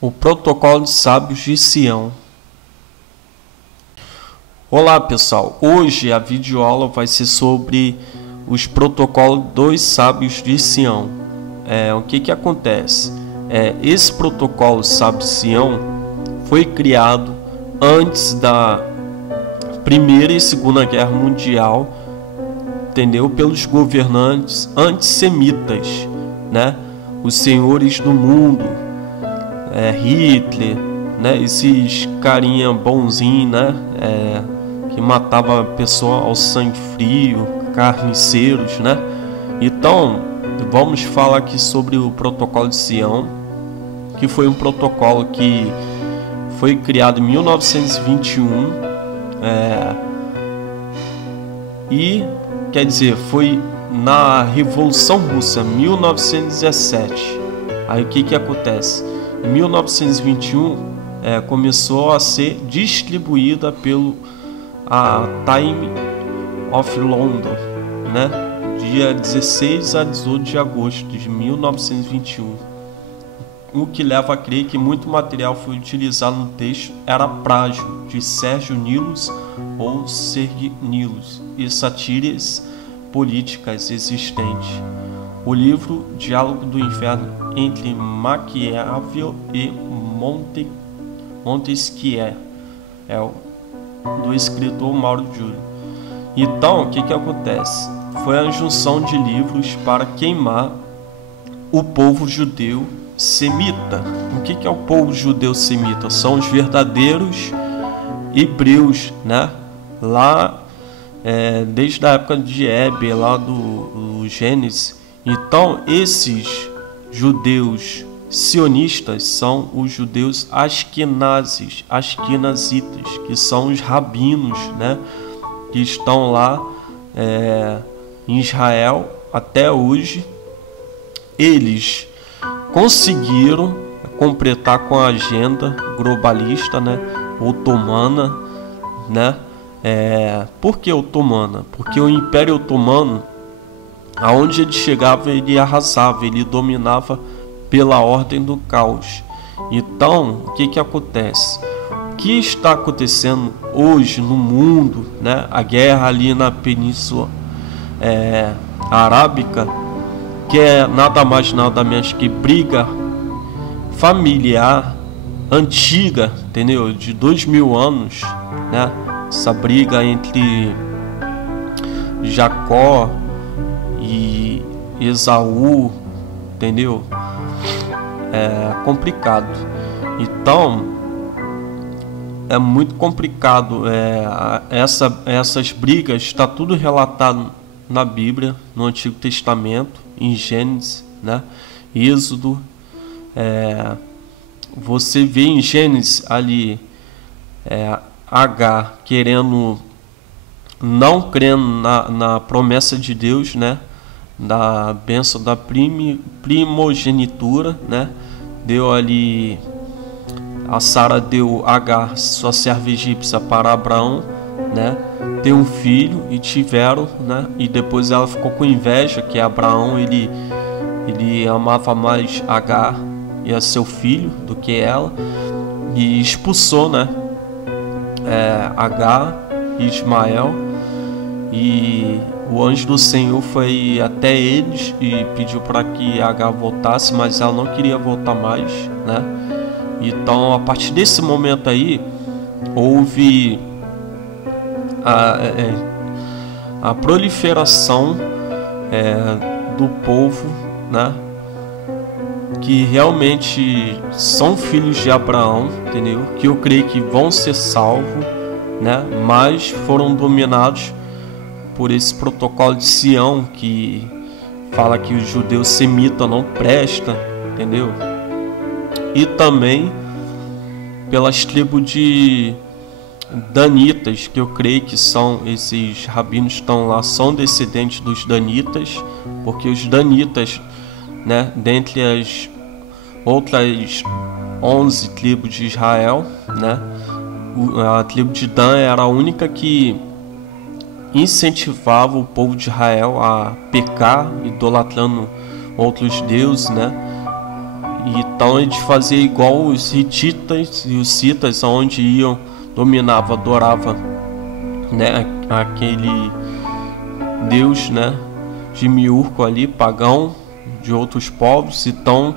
O protocolo de sábios de Sião. Olá pessoal, hoje a videoaula vai ser sobre os protocolos dos sábios de Sião. O que acontece? Esse protocolo sábio de Sião foi criado antes da Primeira e Segunda Guerra Mundial, entendeu? Pelos governantes antissemitas, né? Os senhores do mundo, Hitler, né? Esses carinha bonzinho, né? Que matava a pessoa ao sangue frio, carniceiros, né? Então, vamos falar aqui sobre o protocolo de Sião, que foi um protocolo que foi criado em 1921, e quer dizer, foi na Revolução Russa, 1917. Aí o que acontece? Em 1921 começou a ser distribuída pelo Time of London, né? Dia 16 a 18 de agosto de 1921. O que leva a crer que muito material foi utilizado no texto era plágio de Sérgio Nilus ou Sergi Nilus e satírias políticas existentes. O livro Diálogo do Inferno entre Maquiavel e Montesquieu do escritor Mauro Júlio. Então, o que acontece? Foi a junção de livros para queimar o povo judeu semita. O que é o povo judeu semita? São os verdadeiros hebreus, né? Lá, desde a época de Heber, lá do Gênesis. Então, esses judeus sionistas são os judeus askenazitas, que são os rabinos, né? Que estão lá em Israel até hoje. Eles conseguiram completar com a agenda globalista, né, otomana, né? Por que otomana? Porque o Império Otomano, aonde ele chegava, ele arrasava, ele dominava pela ordem do caos. Então, o que acontece? O que está acontecendo hoje no mundo, né? A guerra ali na Península Arábica, que é nada mais nada menos que briga familiar antiga, entendeu? De 2000 anos, né? Essa briga entre Jacó e Esaú, entendeu? É complicado. Então, é muito complicado. Essas brigas está tudo relatado na Bíblia, no Antigo Testamento, em Gênesis, né? Êxodo. Você vê em Gênesis ali Agar querendo, não crendo na promessa de Deus, né? Da bênção da primogenitura, né? Deu ali, a Sara deu Agar, sua serva egípcia, para Abraão, né? Ter um filho e tiveram, né? E depois ela ficou com inveja, que Abraão ele amava mais Agar e a seu filho do que ela, e expulsou, né? Agar e Ismael, e o anjo do Senhor foi até eles e pediu para que Agar voltasse, mas ela não queria voltar mais, né? Então, a partir desse momento aí, houve a proliferação do povo, né? Que realmente são filhos de Abraão, entendeu? Que eu creio que vão ser salvos, né? Mas foram dominados por esse protocolo de Sião, que fala que o judeu semita não presta, entendeu? E também pelas tribos de danitas, que eu creio que são esses rabinos que estão lá, são descendentes dos danitas, porque os danitas, né, dentre as outras 11 tribos de Israel, né, a tribo de Dan era a única que incentivava o povo de Israel a pecar, idolatrando outros deuses, né? Então eles faziam igual os hititas e os citas, onde iam, dominava, adorava, né, aquele deus, né, Demiurgo ali, pagão de outros povos. Então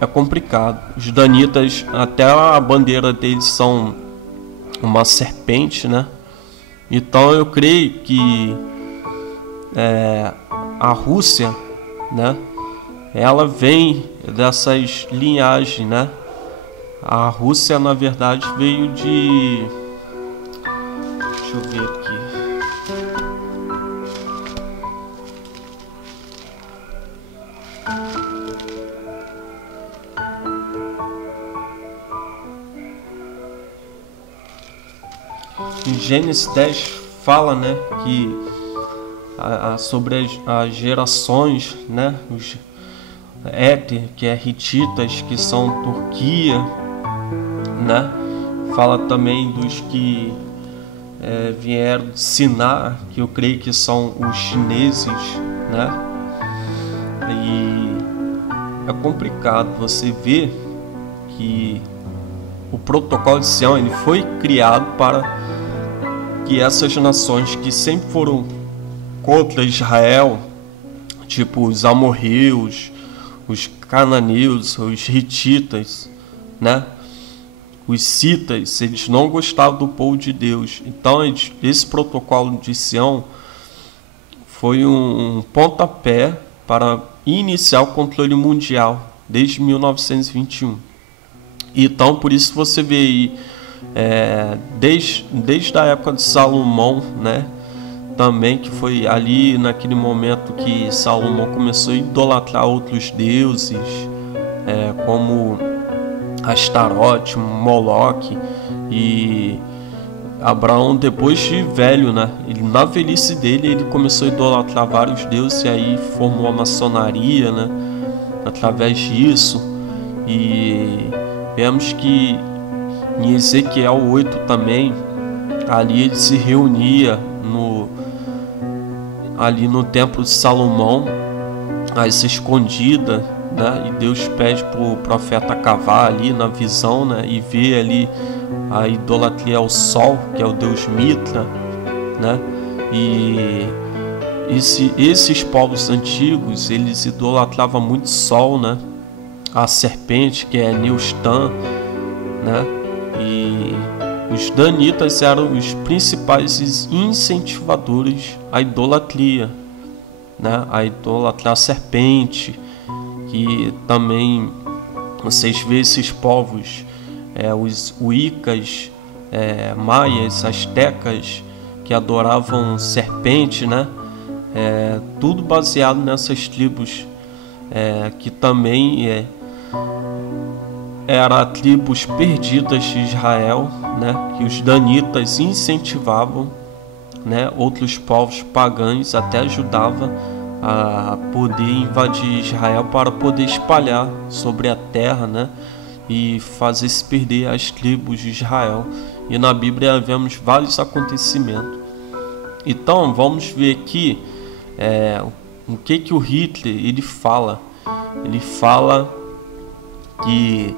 é complicado. Os danitas, até a bandeira deles são uma serpente, né? Então eu creio que a Rússia, né, ela vem dessas linhagens, né? A Rússia, na verdade, veio de... Deixa eu ver aqui. Em Gênesis 10 fala, né, que sobre as gerações, né, os Éter, que é Hititas, que são Turquia, né, fala também dos que vieram de Sinar, que eu creio que são os chineses, né, e é complicado você ver que o protocolo de Sião, ele foi criado para que essas nações que sempre foram contra Israel, tipo os amorreus, os cananeus, os hititas, né, os citas, eles não gostavam do povo de Deus. Então esse protocolo de Sião foi um pontapé para iniciar o controle mundial desde 1921. Então por isso você vê aí, desde a época de Salomão, né, também, que foi ali naquele momento que Salomão começou a idolatrar outros deuses, como Astarote, Moloque, e Abraão, depois de velho, né, na velhice dele, ele começou a idolatrar vários deuses, e aí formou a maçonaria, né, através disso. E vemos que em Ezequiel 8 também, ali ele se reunia ali no templo de Salomão, aí se escondida, né, e Deus pede para o profeta cavar ali na visão, né, e ver ali a idolatria ao sol, que é o deus Mitra, né, e esses povos antigos, eles idolatravam muito o sol, né, a serpente, que é Neustan, né, e os danitas eram os principais incentivadores à idolatria, né, a idolatrar a serpente, que também vocês vê esses povos, os Wiccas, maias, astecas, que adoravam serpente, né, tudo baseado nessas tribos, que também eram tribos perdidas de Israel, né, que os danitas incentivavam, né, outros povos pagãos, até ajudavam a poder invadir Israel para poder espalhar sobre a terra, né, e fazer se perder as tribos de Israel. E na Bíblia vemos vários acontecimentos. Então vamos ver aqui o que o Hitler ele fala. Ele fala que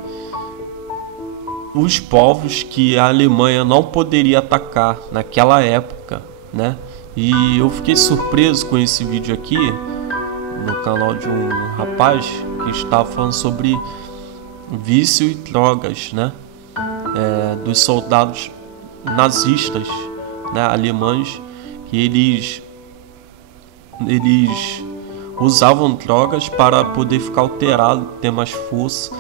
os povos que a Alemanha não poderia atacar naquela época, né? E eu fiquei surpreso com esse vídeo aqui no canal de um rapaz que estava falando sobre vício e drogas, né? Dos soldados nazistas, né, alemães, que eles usavam drogas para poder ficar alterado, ter mais força,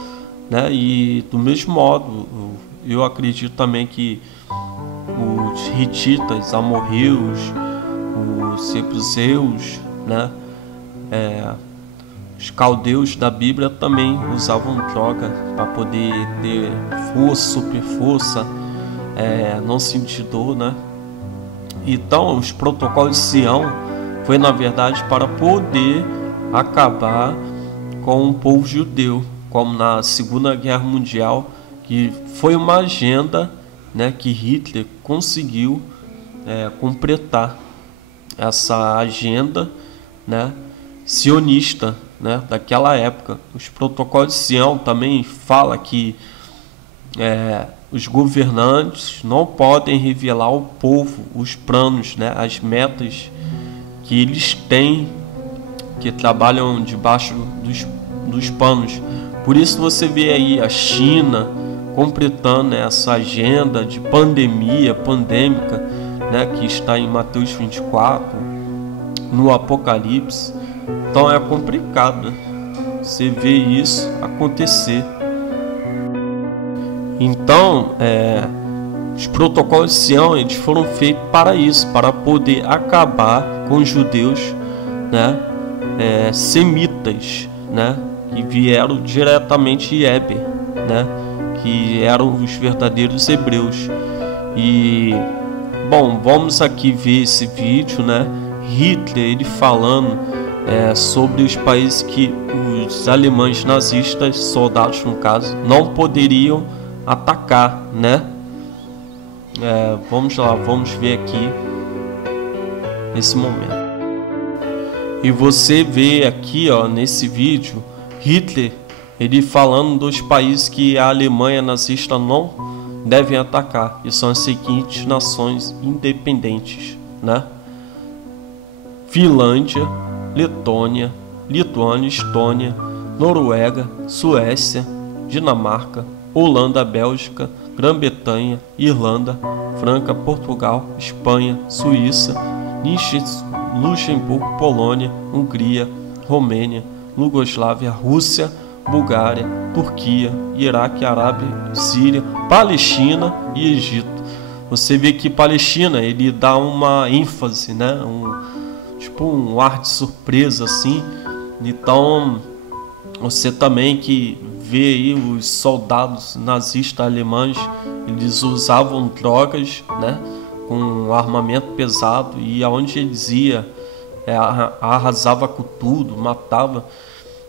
né? E do mesmo modo, eu acredito também que os hititas, amorreus, os jebuseus, né, os caldeus da Bíblia também usavam droga para poder ter força, super força, não sentir dor, né? Então os protocolos de Sião foi na verdade para poder acabar com o povo judeu, como na Segunda Guerra Mundial, que foi uma agenda, né, que Hitler conseguiu completar essa agenda, né, sionista, né, daquela época. Os protocolos de Sião também fala que os governantes não podem revelar ao povo os planos, né, as metas que eles têm, que trabalham debaixo dos panos. Por isso você vê aí a China completando essa agenda de pandêmica, né, que está em Mateus 24, no Apocalipse. Então é complicado, né, você vê isso acontecer. Então os protocolos de Sião, eles foram feitos para isso, para poder acabar com os judeus, né, semitas, né, que vieram diretamente de Éber, né, que eram os verdadeiros hebreus. E bom, vamos aqui ver esse vídeo, né, Hitler, ele falando sobre os países que os alemães nazistas, soldados no caso, não poderiam atacar, né. Vamos lá, vamos ver aqui nesse momento. E você vê aqui, ó, nesse vídeo, Hitler, ele falando dos países que a Alemanha nazista não devem atacar, e são as seguintes nações independentes, né? Finlândia, Letônia, Lituânia, Estônia, Noruega, Suécia, Dinamarca, Holanda, Bélgica, Grã-Bretanha, Irlanda, França, Portugal, Espanha, Suíça, Luxemburgo, Polônia, Hungria, Romênia, Iugoslávia, Rússia, Bulgária, Turquia, Iraque, Arábia, Síria, Palestina e Egito. Você vê que Palestina, ele dá uma ênfase, né? Tipo um ar de surpresa assim. Então você também que vê aí os soldados nazistas alemães, eles usavam drogas, né, com armamento pesado, e aonde eles iam arrasava com tudo, matava.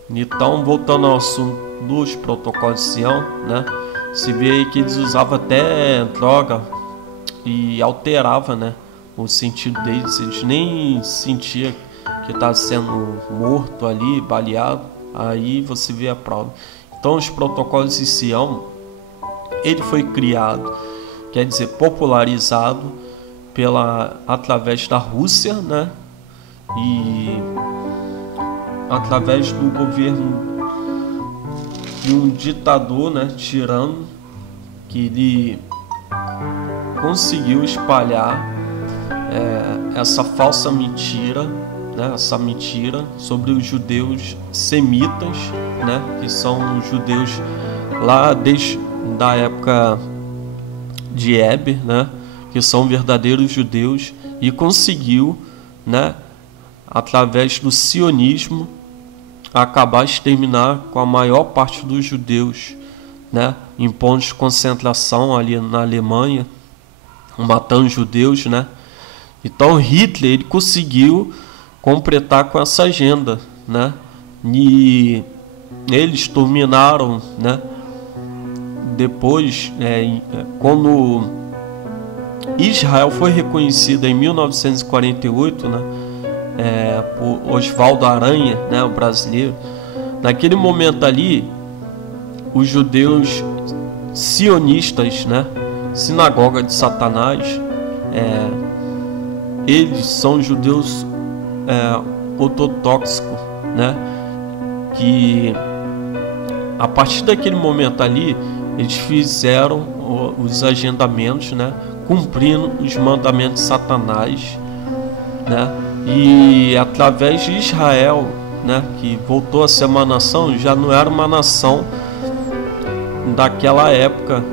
Então, voltando ao assunto dos protocolos de Sião, né, se vê aí que eles usavam até droga e alterava, né, o sentido deles. Eles nem sentiam que estava sendo morto ali, baleado. Aí você vê a prova. Então os protocolos de Sião, ele foi criado, quer dizer, popularizado através da Rússia, né? E através do governo de um ditador, né, tirano, que ele conseguiu espalhar essa falsa mentira, né, essa mentira sobre os judeus semitas, né, que são os judeus lá desde da época de Éber, né, que são verdadeiros judeus, e conseguiu, né, através do sionismo, acabar, exterminar com a maior parte dos judeus, né, em pontos de concentração ali na Alemanha, matando judeus, né. Então Hitler, ele conseguiu completar com essa agenda, né? E eles dominaram, né? Depois, quando Israel foi reconhecida em 1948, né, por Oswaldo Aranha, né, o brasileiro, naquele momento ali, os judeus sionistas, né, sinagoga de Satanás, eles são judeus ortodoxos, né, que a partir daquele momento ali eles fizeram os agendamentos, né, cumprindo os mandamentos de Satanás, né, e através de Israel, né, que voltou a ser uma nação, já não era uma nação daquela época,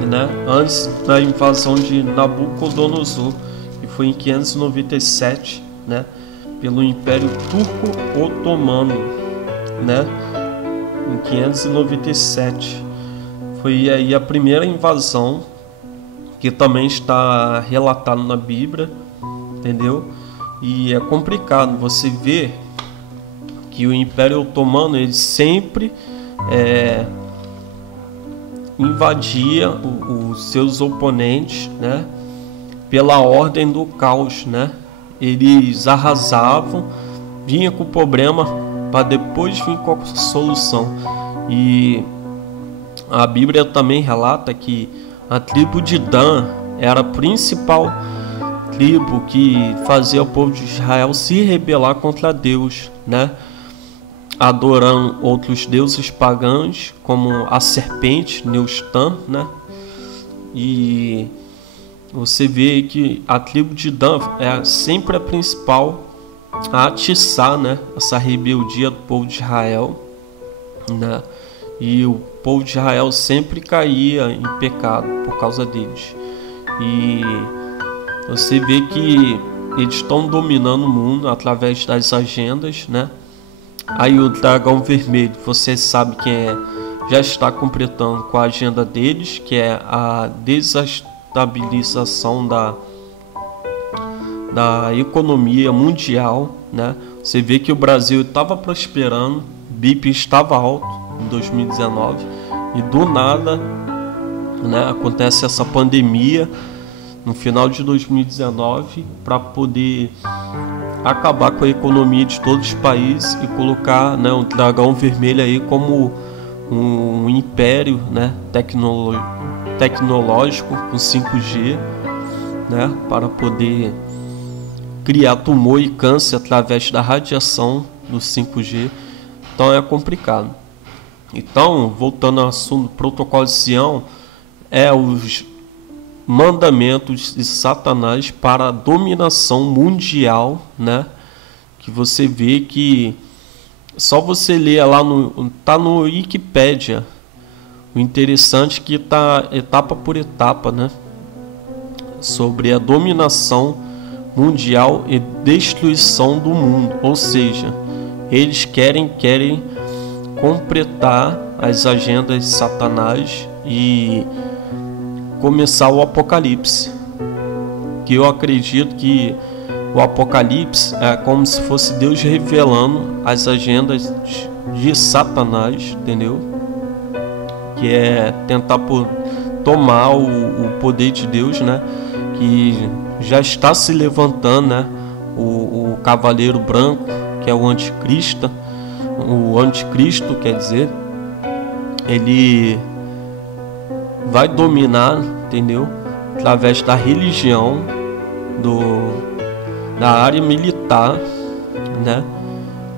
né, antes da invasão de Nabucodonosor, que foi em 597, né, pelo Império Turco Otomano, né, em 597. Foi aí a primeira invasão, que também está relatado na Bíblia, entendeu? E é complicado você ver que o Império Otomano, ele sempre invadia os seus oponentes, né, pela ordem do caos, né? Eles arrasavam, vinha com problema, para depois vir com a solução. E a Bíblia também relata que a tribo de Dan era a principal tribo que fazia o povo de Israel se rebelar contra Deus, né? Adorando outros deuses pagãos, como a serpente, Neustã, né? E você vê que a tribo de Dan é sempre a principal a atiçar, né, essa rebeldia do povo de Israel, né? E o povo de Israel sempre caía em pecado por causa deles. E você vê que eles estão dominando o mundo através das agendas, né? Aí o dragão vermelho, você sabe quem é, já está completando com a agenda deles, que é a desestabilização da economia mundial, né? Você vê que o Brasil estava prosperando, o BIP estava alto em 2019 e do nada, né, acontece essa pandemia no final de 2019 para poder acabar com a economia de todos os países e colocar, né, o dragão vermelho aí como um império, né, tecnológico com 5G, né, para poder criar tumor e câncer através da radiação do 5G. Então é complicado. Então, voltando ao assunto, protocolo de Sião é os mandamentos de Satanás para a dominação mundial, né? Que você vê que só você ler lá tá no Wikipedia. O interessante é que tá etapa por etapa, né? Sobre a dominação mundial e destruição do mundo. Ou seja, eles querem completar as agendas de Satanás e começar o Apocalipse, que eu acredito que o Apocalipse é como se fosse Deus revelando as agendas de Satanás, entendeu? Que é tentar tomar o poder de Deus, né? Que já está se levantando, né? O cavaleiro branco, que é o anticristo, quer dizer, ele vai dominar, entendeu? Através da religião, da área militar, né?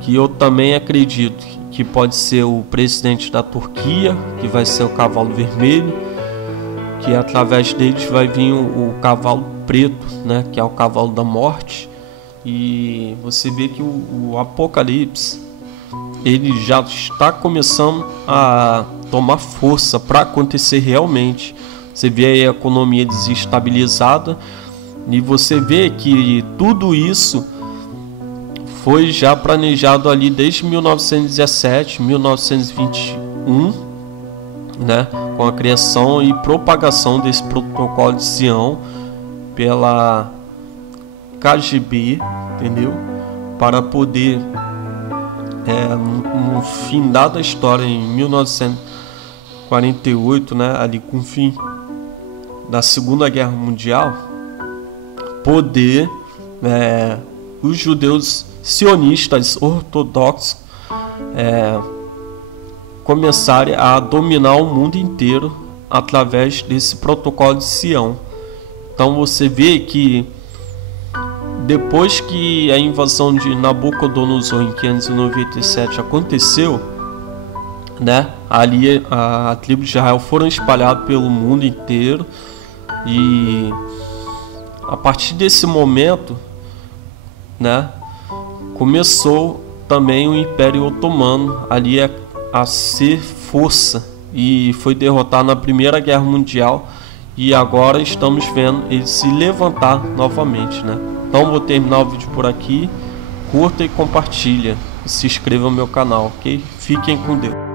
Que eu também acredito que pode ser o presidente da Turquia, que vai ser o cavalo vermelho, que através deles vai vir o cavalo preto, né? Que é o cavalo da morte. E você vê que o Apocalipse ele já está começando a tomar força para acontecer realmente. Você vê a economia desestabilizada e você vê que tudo isso foi já planejado ali desde 1917, 1921, né, com a criação e propagação desse protocolo de Sião pela KGB, entendeu? Para poder no fim da história, em 1948, né, ali com o fim da Segunda Guerra Mundial, poder os judeus sionistas ortodoxos começarem a dominar o mundo inteiro através desse protocolo de Sião. Então você vê que depois que a invasão de Nabucodonosor em 597 aconteceu, né, ali a tribo de Israel foram espalhadas pelo mundo inteiro e a partir desse momento, né, começou também o Império Otomano ali a ser força e foi derrotado na Primeira Guerra Mundial e agora estamos vendo ele se levantar novamente, né? Então vou terminar o vídeo por aqui. Curta e compartilha. Se inscreva no meu canal, ok? Fiquem com Deus.